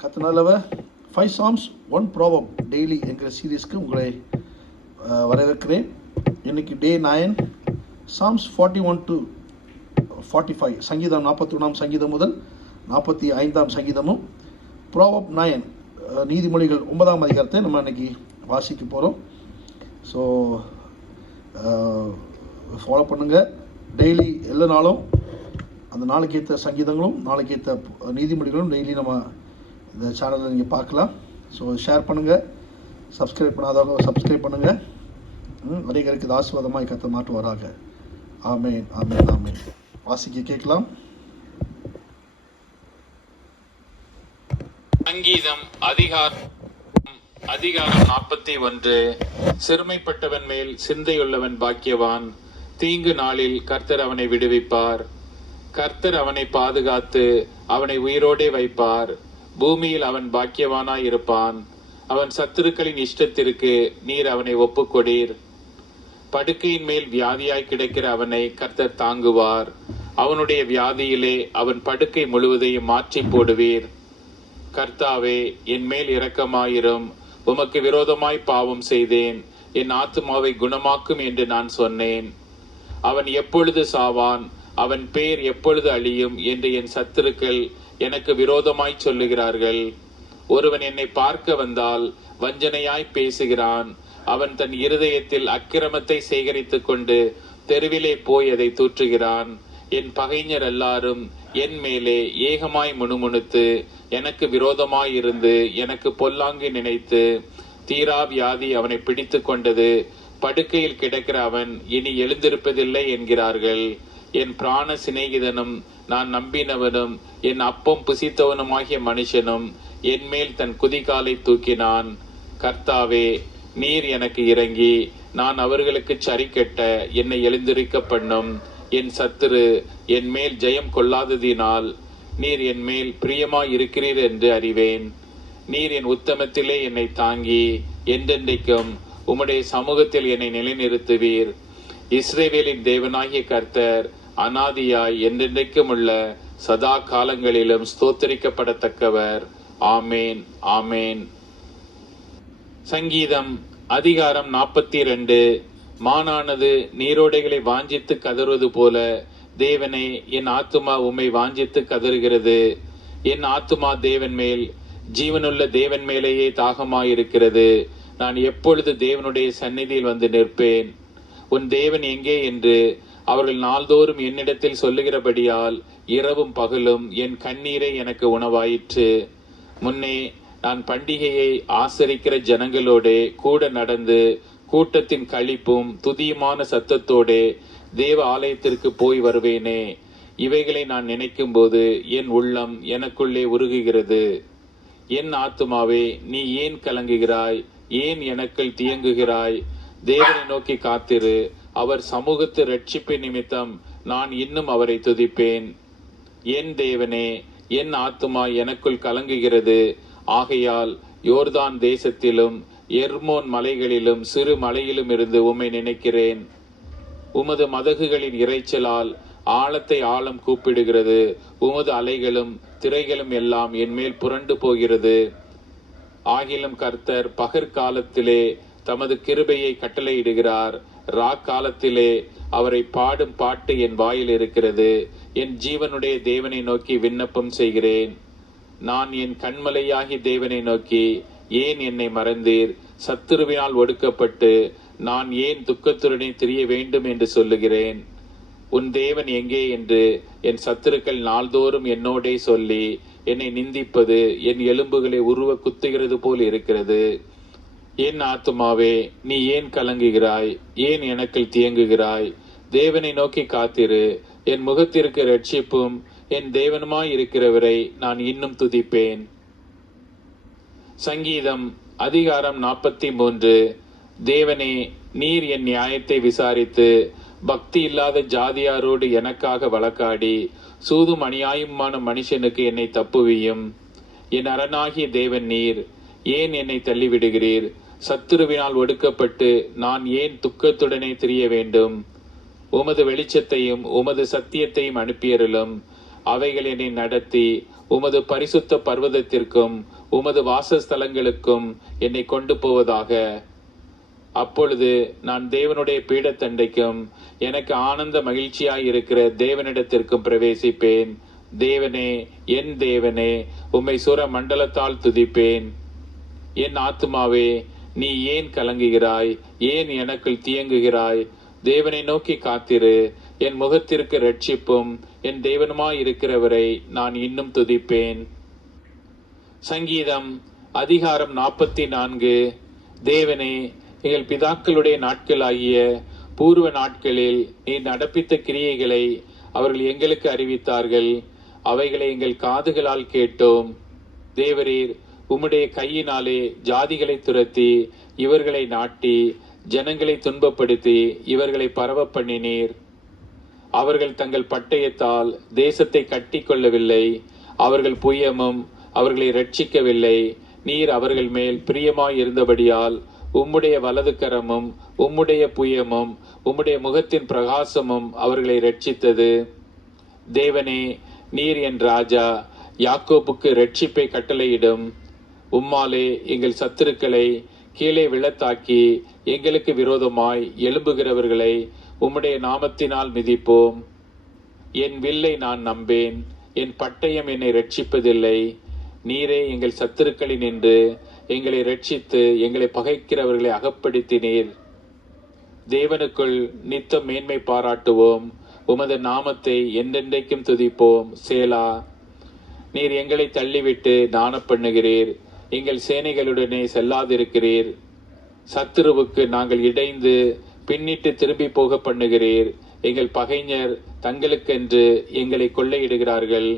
கர்த்தர் 5 Psalms 1 Proverb daily என்கிற சீரீஸ்க்கு உங்களை வரவேற்கிறேன். இன்னைக்கு டே 9 Psalms 41 to 45 சங்கீதம் 41ஆம் சங்கீதம் முதல் 45ஆம் சங்கீதமும் Proverb 9 நீதிமொழிகள் 9ஆம் அதிகாரத்தை நம்ம இன்னைக்கு வாசிக்க போகிறோம். ஸோ ஃபாலோ பண்ணுங்கள். டெய்லி எல்லா நாளும் அந்த நாளைக்கு ஏற்ற சங்கீதங்களும் நாளைக்கு ஏற்ற நீதிமொழிகளும் டெய்லி நம்ம இந்த சேனலில் நீங்கள் பார்க்கலாம். ஸோ ஷேர் பண்ணுங்கள், சப்ஸ்கிரைப் பண்ணாதவங்க சப்ஸ்கிரைப் பண்ணுங்கள். அநேகருக்கு இது ஆசீர்வாதமாய் கர்த்தர் மாற்றுவாராக. ஆமேன் ஆமேன் ஆமேன். வாசிக்க கேட்கலாம். சங்கீதம் அதிகாரம் 41. சிறுமைப்பட்டவன் மேல் சிந்தையுள்ளவன் பாக்கியவான். தீங்கு நாளில் கர்த்தர் அவனை விடுவிப்பார். கர்த்தர் அவனை பாதுகாத்து அவனை உயிரோடே வைப்பார். பூமியில் அவன் பாக்கியவானாய் இருப்பான். அவன் சத்துருக்களின் இஷ்டத்திற்கு நீர் அவனை ஒப்புக்கொடீர். படுக்கையின் மேல் வியாதியாய் கிடக்கிற அவனை கர்த்தர் தாங்குவார். அவனுடைய வியாதியிலே அவன் படுக்கை முழுவதையும் மாற்றி போடுவீர். கர்த்தாவே, என் மேல் இரக்கமாயிரும். உமக்கு விரோதமாய் பாவம் செய்தேன். என் ஆத்துமாவை குணமாக்கும் என்று நான் சொன்னேன். அவன் எப்பொழுது சாவான், அவன் பேர் எப்பொழுது அழியும் என்று என் சத்துருக்கள் எனக்கு விரோதமாய் சொல்லுகிறார்கள். ஒருவன் என்னை பார்க்க வந்தால் வஞ்சனையாய் பேசுகிறான். அவன் தன் இருதயத்தில் அக்கிரமத்தை சேகரித்துக் கொண்டு தெருவிலே போய் அதை தூற்றுகிறான். என் பகைஞர் எல்லாரும் என் மேலே ஏகமாய் முணுமுணுத்து எனக்கு விரோதமாய் இருந்து எனக்கு பொல்லாங்கு நினைத்து தீரா வியாதி அவனை பிடித்து கொண்டது. படுக்கையில் கிடக்கிற அவன் இனி எழுந்திருப்பதில்லை என்கிறார்கள். என் பிராண சிநேகிதனும் நான் நம்பினவனும் என் அப்பம் புசித்தவனுமாகிய மனுஷனும் என் மேல் தன் குதிகாலை தூக்கினான். கர்த்தாவே, நீர் எனக்கு இறங்கி நான் அவர்களுக்கு சரி கெட்ட என்னை எழுந்திருக்க பண்ணும். என் சத்துரு என் மேல் ஜெயம் கொள்ளாததினால் நீர் என் மேல் பிரியமாய் இருக்கிறீர் என்று அறிவேன். நீர் என் உத்தமத்திலே என்னை தாங்கி என்றென்றைக்கும் உம்முடைய சமூகத்தில் என்னை நிலைநிறுத்துவீர். இஸ்ரவேலின் தேவனாகிய கர்த்தர் அநாதியாய் என்றென்றைக்கும் உள்ள சதா காலங்களிலும் ஸ்தோத்தரிக்கப்படத்தக்கவர். ஆமேன் ஆமேன். சங்கீதம் அதிகாரம் 42. மானானது நீரோடைகளை வாஞ்சித்து கதறுவது போல தேவனே, என் ஆத்துமா உம்மை வாஞ்சித்து கதறுகிறது. என் ஆத்துமா தேவன் மேல், ஜீவனுள்ள தேவன் மேலேயே தாகமாயிருக்கிறது. நான் எப்பொழுது தேவனுடைய சந்நிதியில் வந்து நிற்பேன்? உன் தேவன் எங்கே என்று அவர்கள் நாள்தோறும் என்னிடத்தில் சொல்லுகிறபடியால் இரவும் பகலும் என் கண்ணீரை எனக்கு உணவாயிற்று. முன்னே நான் பண்டிகையை ஆசரிக்கிற ஜனங்களோடே கூட நடந்து கூட்டத்தின் களிப்பும் துதியுமான சத்தத்தோடே தேவ ஆலயத்திற்கு போய் வருவேனே. இவைகளை நான் நினைக்கும் போது என் உள்ளம் எனக்குள்ளே உருகுகிறது. என் ஆத்துமாவே, நீ ஏன் கலங்குகிறாய்? ஏன் எனக்குள் தியங்குகிறாய்? தேவனை நோக்கி காத்திரு. அவர் சமூகத்து ரட்சிப்பின் நிமித்தம் நான் இன்னும் அவரை துதிப்பேன். என் தேவனே, என் ஆத்துமா எனக்குள் கலங்குகிறது. ஆகையால் யோர்தான் தேசத்திலும் எர்மோன் மலைகளிலும் சிறு மலையிலும் இருந்து உம்மை நினைக்கிறேன். உமது மதகுகளின் இறைச்சலால் ஆழத்தை ஆழம் கூப்பிடுகிறது. உமது அலைகளும் திரைகளும் எல்லாம் என் மேல் புரண்டு போகிறது. ஆகிலும் கர்த்தர் பகற்காலத்திலே தமது கிருபையை கட்டளையிடுகிறார். காலத்திலே அவரை பாடும் பாட்டு என் வாயில் இருக்கிறது. என் ஜீவனுடைய தேவனை நோக்கி விண்ணப்பம் செய்கிறேன். நான் என் கண்மலையாகி தேவனை நோக்கி, ஏன் என்னை மறந்தீர்? சத்துருவினால் ஒடுக்கப்பட்டு நான் ஏன் துக்கத்துடனே திரிய வேண்டும் என்று சொல்லுகிறேன். உன் தேவன் எங்கே என்று என் சத்துருக்கள் நாள்தோறும் என்னோடே சொல்லி என்னை நிந்திப்பது என் எலும்புகளை உருவ குத்துகிறது போல் இருக்கிறது. என் ஆத்துமாவே, நீ ஏன் கலங்குகிறாய்? ஏன் எனக்குள் தியங்குகிறாய்? தேவனை நோக்கி காத்திரு. என் முகத்திற்கு ரட்சிப்பும் என் தேவனுமாய் இருக்கிறவரை நான் இன்னும் துதிப்பேன். சங்கீதம் அதிகாரம் 43. தேவனே, நீர் என் நியாயத்தை விசாரித்து பக்தி இல்லாத ஜாதியாரோடு எனக்காக வழக்காடி சூதும் அநியாயமான மனுஷனுக்கு என்னை தப்புவியும். என் அரணாகிய தேவன் நீர். ஏன் என்னை தள்ளிவிடுகிறீர்? சத்துருவினால் ஒடுக்கப்பட்டு நான் ஏன் துக்கத்துடனே திரிய வேண்டும்? உமது வெளிச்சத்தையும் உமது சத்தியத்தையும் அனுப்பியருளும். அவைகள் என்னை நடத்தி உமது பரிசுத்த பர்வதத்திற்கும் உமது வாசஸ்தலங்களுக்கும் என்னை கொண்டு போவதாக. அப்பொழுது நான் தேவனுடைய பீடத்தண்டைக்கும் எனக்கு ஆனந்த மகிழ்ச்சியாய் இருக்கிற தேவனிடத்திற்கும் பிரவேசிப்பேன். தேவனே, என் தேவனே, உம்மை சுர மண்டலத்தால் துதிப்பேன். என் ஆத்துமாவே, நீ ஏன் கலங்குகிறாய்? ஏன் எனக்குள் தியங்குகிறாய்? தேவனை நோக்கி காத்திரு. என் முகத்திற்கு இரட்சிப்பும் என் தேவனுமாய் இருக்கிறவரை நான் இன்னும் துதிப்பேன். சங்கீதம் அதிகாரம் 44. தேவனே, எங்கள் பிதாக்களுடைய நாட்களாகிய பூர்வ நாட்களில் நீ நடப்பித்த கிரியைகளை அவர்கள் எங்களுக்கு அறிவித்தார்கள். அவைகளை எங்கள் காதுகளால் கேட்டோம். தேவரீர் உம்முடைய கையினாலே ஜாதிகளை துரத்தி இவர்களை நாட்டி ஜனங்களை துன்பப்படுத்தி இவர்களை பரவ பண்ணினீர். அவர்கள் தங்கள் பட்டயத்தால் தேசத்தை கட்டி கொள்ளவில்லை. அவர்கள் புயமும் அவர்களை இரட்சிக்கவில்லை. நீர் அவர்கள் மேல் பிரியமாய் இருந்தபடியால் உம்முடைய வலது கரமும் உம்முடைய புயமும் உம்முடைய முகத்தின் பிரகாசமும் அவர்களை இரட்சித்தது. தேவனே, நீர் என் ராஜா, யாக்கோப்புக்கு இரட்சிப்பை கட்டளையிடும். உம்மாலே எங்கள் சத்துருக்களை கீழே விழத்தாக்கி எங்களுக்கு விரோதமாய் எழும்புகிறவர்களை உம்முடைய நாமத்தினால் மிதிப்போம். என் வில்லை நான் நம்பேன், என் பட்டயம் என்னை இரட்சிப்பதில்லை. நீரே எங்கள் சத்துருக்களில் நின்று எங்களை இரட்சித்து எங்களை பகைக்கிறவர்களை அகப்படுத்தினீர். தேவனுக்குள் நித்தம் மேன்மை பாராட்டுவோம். உமது நாமத்தை என்றென்றைக்கும் துதிப்போம். சேலா. நீர் எங்களை தள்ளிவிட்டு நாண பண்ணுகிறீர். எங்கள் சேனைகளுடனே செல்லாதிருக்கிறீர். சத்துருவுக்கு நாங்கள் இடைந்து பின்னிட்டு திரும்பி போக பண்ணுகிறீர். எங்கள் பகைஞர் தங்களுக்கென்று எங்களை கொள்ளையிடுகிறார்கள்.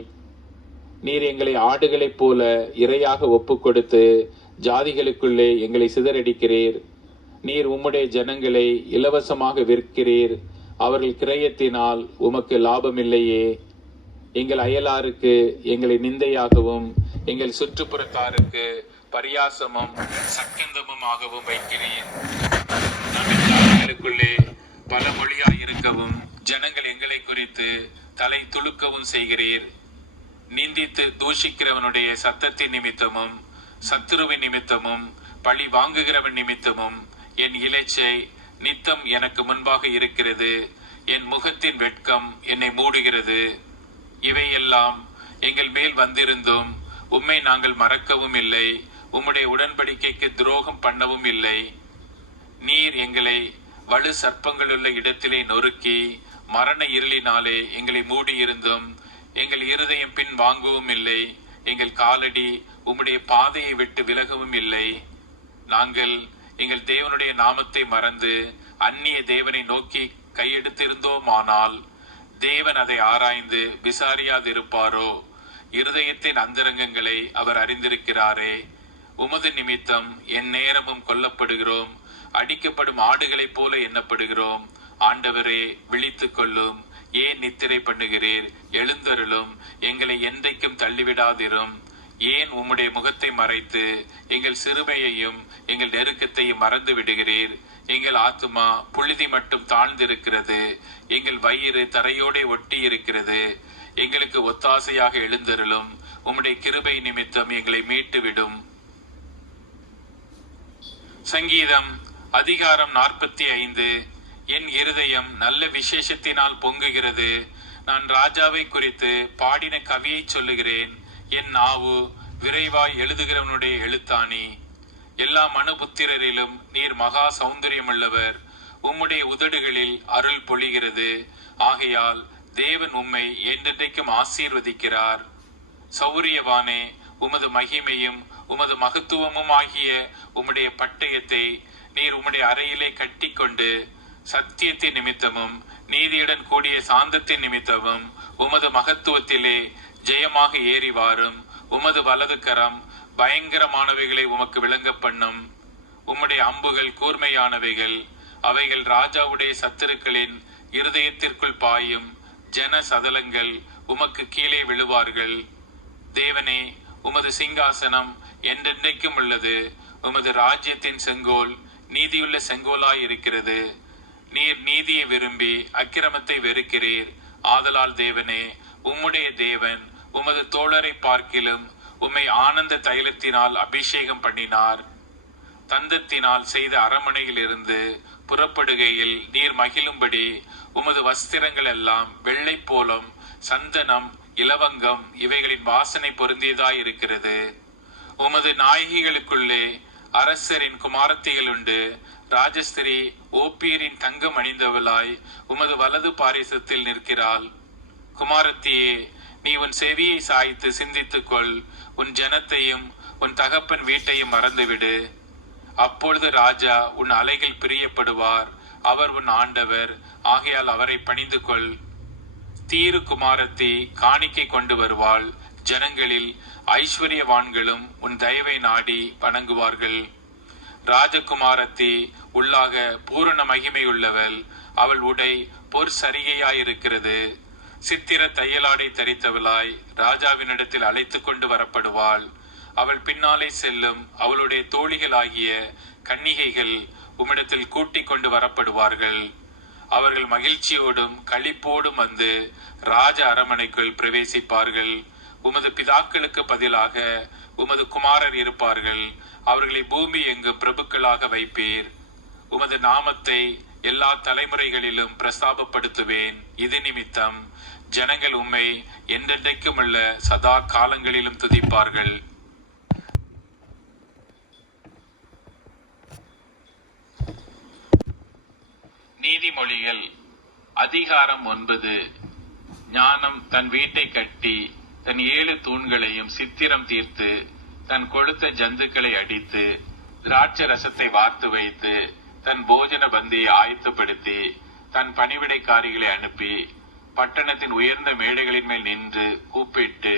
நீர் எங்களை ஆடுகளைப் போல இரையாக ஒப்பு கொடுத்து ஜாதிகளுக்குள்ளே எங்களை சிதறடிக்கிறீர். நீர் உம்முடைய ஜனங்களை இலவசமாக விற்கிறீர். அவர்கள் கிரயத்தினால் உமக்கு லாபமில்லையே. எங்கள் அயலாருக்கு எங்களை நிந்தையாகவும் எங்கள் சுற்றுப்புறத்தாருக்கு பரியாசமும் சக்கந்தமுமாகவும் வைக்கிறீர். நாங்கள் ஜாதிகளுக்குள்ளே பல மொழியாய் இருக்கவும் ஜனங்கள் எங்களை குறித்து தலை துளுக்கவும் செய்கிறீர். நிந்தித்து தூஷிக்கிறவனுடைய சத்தத்தின் நிமித்தமும் சத்துருவின் நிமித்தமும் பழி வாங்குகிறவன் நிமித்தமும் என் இலைச்சை நித்தம் எனக்கு முன்பாக இருக்கிறது. என் முகத்தின் வெட்கம் என்னை மூடுகிறது. இவையெல்லாம் எங்கள் மேல் வந்திருந்தும் உம்மை நாங்கள் மறக்கவும் இல்லை. உம்முடைய உடன்படிக்கைக்கு துரோகம் பண்ணவும் இல்லை. நீர் எங்களை வலு சர்ப்பங்களுள்ள இடத்திலே நொறுக்கி மரண இருளினாலே எங்களை மூடியிருந்தும் எங்கள் இருதயம் பின் வாங்கவும் இல்லை. எங்கள் காலடி உம்முடைய பாதையை விட்டு விலகவும் இல்லை. நாங்கள் எங்கள் தேவனுடைய நாமத்தை மறந்து அந்நிய தேவனை நோக்கி கையெடுத்திருந்தோமானால் தேவன் அதை ஆராய்ந்து விசாரியாதிருப்பாரோ? இருதயத்தின் அந்தரங்கங்களை அவர் அறிந்திருக்கிறாரே. உமது நிமித்தம் என் நேரமும் கொல்லப்படுகிறோம். அடிக்கப்படும் ஆடுகளைப் போல எண்ணப்படுகிறோம். ஆண்டவரே, விழித்துக் கொள்ளும். ஏன் நித்திரை பண்ணுகிறீர்? எழுந்தருளும். எங்களை என்றைக்கும் தள்ளிவிடாதிரும். ஏன் உம்முடைய முகத்தை மறைத்து எங்கள் சிறுமையையும் எங்கள் நெருக்கத்தையும் மறந்து விடுகிறீர்? எங்கள் ஆத்துமா புழுதி மட்டும் தாழ்ந்திருக்கிறது. எங்கள் வயிறு தரையோடே ஒட்டி இருக்கிறது. எங்களுக்கு ஒத்தாசையாக எழுந்தருளும். உம்முடைய கிருபை நிமித்தம் எங்களை மீட்டுவிடும். சங்கீதம் அதிகாரம் 45. என் இருதயம் நல்ல விசேஷத்தினால் பொங்குகிறது. நான் ராஜாவை குறித்து பாடின கவியை சொல்லுகிறேன். என் நாவு விரைவாய் எழுதுகிறவனுடைய எழுத்தாணி. எல்லா மனுபுத்திரரிலும் நீர் மகா சௌந்தரியமுள்ளவர். உம்முடைய உதடுகளில் அருள் பொழிகிறது. ஆகையால் தேவன் உம்மை என்றென்றைக்கும் ஆசீர்வதிக்கிறார். சௌரியவானே, உமது மகிமையும் உமது மகத்துவமும் ஆகிய உம்முடைய பட்டயத்தை நீர் உம்முடைய அறையிலே கட்டி கொண்டு சத்தியத்தின் நிமித்தமும் நீதியுடன் கூடிய சாந்தத்தின் நிமித்தமும் உமது மகத்துவத்திலே ஜெயமாக ஏறி வாரும். உமது வலது கரம் பயங்கரமானவைகளை உமக்கு விளங்க பண்ணும். உம்முடைய அம்புகள் கூர்மையானவைகள். அவைகள் ராஜாவுடைய சத்துருக்களின் இருதயத்திற்குள் பாயும். ஜன சதலங்கள் உமக்கு கீழே விழுவார்கள். தேவனே, உமது சிங்காசனம் என்றென்றைக்கும் உள்ளது. உமது ராஜ்யத்தின் செங்கோல் நீதியுள்ள செங்கோலாய் இருக்கிறது. நீர் நீதியை விரும்பி அக்கிரமத்தை வெறுக்கிறீர். ஆதலால் தேவனே, உம்முடைய தேவன் உமது தோழரை பார்க்கிலும் உம்மை ஆனந்த தைலத்தினால் அபிஷேகம் பண்ணினார். தந்தத்தினால் செய்த அரமனையில் இருந்து புறப்படுகையில் நீர் மகிழும்படி உமது வஸ்திரங்கள் எல்லாம் வெள்ளை போலம், சந்தனம், இலவங்கம் இவைகளின் வாசனை பொருந்தியதாய் இருக்கிறது. உமது நாயகிகளுக்குள்ளே அரசரின் குமாரத்திகள் உண்டு. ராஜஸ்திரி ஓப்பீரின் தங்கம் அணிந்தவளாய் உமது வலது பாரிசத்தில் நிற்கிறாள். குமாரத்தியே, நீ உன் செவியை சாய்த்து சிந்தித்துக்கொள். உன் ஜனத்தையும் உன் தகப்பன் வீட்டையும் மறந்துவிடு. அப்பொழுது ராஜா உன் அலைகள் பிரியப்படுவார். அவர் உன் ஆண்டவர், ஆகையால் அவரை பணிந்து கொள். தீரு குமாரத்தி காணிக்கை கொண்டு வருவாள். ஜனங்களில் ஐஸ்வர்யவான்களும் உன் தயவை நாடி வணங்குவார்கள். ராஜகுமாரத்தி உள்ளாக பூரண மகிமையுள்ளவள். அவள் உடை பொற் சரிகையாயிருக்கிறது. சித்திர தையலாடை தரித்தவளாய் ராஜாவினிடத்தில் அழைத்து கொண்டு வரப்படுவாள். அவள் பின்னாலே செல்லும் அவளுடைய தோழிகளாகிய கன்னிகைகள் உம்மிடத்தில் கூட்டிக் கொண்டு வரப்படுவார்கள். அவர்கள் மகிழ்ச்சியோடும் களிப்போடும் வந்து ராஜ அரமனைக்குள் பிரவேசிப்பார்கள். உமது பிதாக்களுக்கு பதிலாக உமது குமாரர் இருப்பார்கள். அவர்களை பூமி எங்கும் பிரபுக்களாக வைப்பீர். உமது நாமத்தை எல்லா தலைமுறைகளிலும் பிரஸ்தாபப்படுத்துவேன். இது நிமித்தம் ஜனங்கள் உம்மை என்றென்றைக்கும் உள்ள சதா காலங்களிலும் துதிப்பார்கள். நீதிமொழிகள் அதிகாரம் 9. ஞானம் தன் வீட்டை கட்டி தன் 7 தூண்களையும் சித்திரம் தீர்த்து தன் கொழுத்த ஜந்துக்களை அடித்து திராட்சை ரசத்தை வார்த்து வைத்து தன் போஜன பந்தியை ஆயத்தப்படுத்தி தன் பணிவிடைக்காரிகளை அனுப்பி பட்டணத்தின் உயர்ந்த மேடைகளின் மேல் நின்று கூப்பிட்டு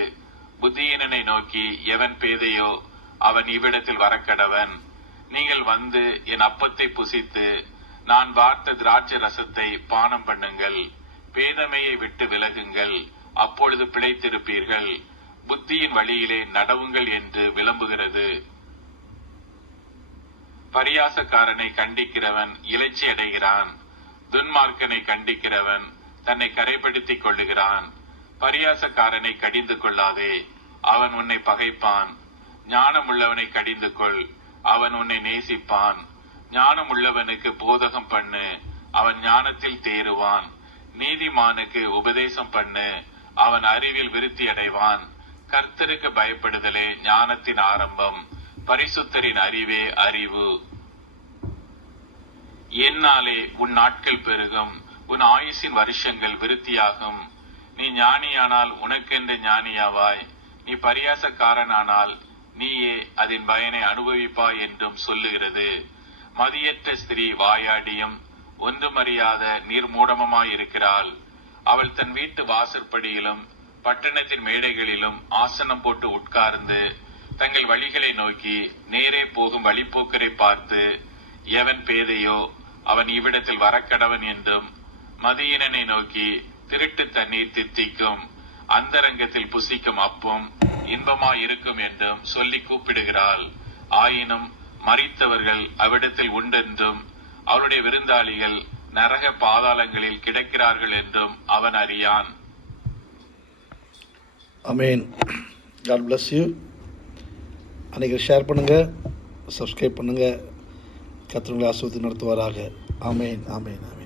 புத்தியீனனை நோக்கி, எவன் பேதையோ அவன் இவ்விடத்தில் வரக்கடவன். நீங்கள் வந்து என் அப்பத்தை புசித்து நான் வார்த்த திராட்சை ரசத்தை பானம் பண்ணுங்கள். பேதமையை விட்டு விலகுங்கள், அப்பொழுது பிழைத்திருப்பீர்கள். புத்தியின் வழியிலே நடவுங்கள் என்று விளம்புகிறது. பரியாசக்காரனை கண்டிக்கிறவன் இலைச்சி அடைகிறான். துன்மார்க்கனை கண்டிக்கிறவன் தன்னை கரைப்படுத்திக் கொள்ளுகிறான். பரியாசக்காரனை கடிந்து கொள்ளாதே, அவன் உன்னை பகைப்பான். ஞானம் உள்ளவனை கடிந்து கொள், அவன் உன்னை நேசிப்பான். ஞானம் உள்ளவனுக்கு போதகம் பண்ணு, அவன் ஞானத்தில் தேறுவான். நீதிமானுக்கு உபதேசம் பண்ணு, அவன் அறிவில் விருத்தி அடைவான். கர்த்தருக்கு பயப்படுதலே ஞானத்தின் ஆரம்பம், பரிசுத்தரின் அறிவே அறிவு. என்னாலே உன் நாட்கள் பெருகும், உன் ஆயுசின் வருஷங்கள் விருத்தியாகும். நீ ஞானியானால் உனக்கென்று ஞானியாவாய், நீ பரியாசக்காரனானால் நீயே அதன் பயனை அனுபவிப்பாய் என்றும் சொல்லுகிறது. மதியற்ற ஸ்திரீ வாயாடியும் ஒன்றுமறியாத நீர்மூடமாயிருக்கிறாள். அவள் தன் வீட்டு வாசற்படியிலும் பட்டணத்தின் மேடைகளிலும் ஆசனம் போட்டு உட்கார்ந்து தங்கள் வழிகளை நோக்கி நேரே போகும் வழிப்போக்கரை பார்த்து, எவன் பேதையோ அவன் இவ்விடத்தில் வரக்கடவன் என்றும், மதியினனை நோக்கி திருட்டு தண்ணீர் தித்திக்கும், அந்தரங்கத்தில் புசிக்கும் அப்பும் இன்பமாயிருக்கும் என்றும் சொல்லி கூப்பிடுகிறாள். ஆயினும் மரித்தவர்கள் அவ்விடத்தில் உண்டென்றும் அவருடைய விருந்தாளிகள் நரக பாதாளங்களில் கிடக்கிறார்கள் என்றும் அவன் அறியான். அமேன். God bless you. அன்றைக்கி ஷேர் பண்ணுங்கள், சப்ஸ்கிரைப் பண்ணுங்கள். கர்த்தர் உங்களை ஆசீர்வதித்து நடத்துவாராக. ஆமேன், ஆமேன், ஆமேன்.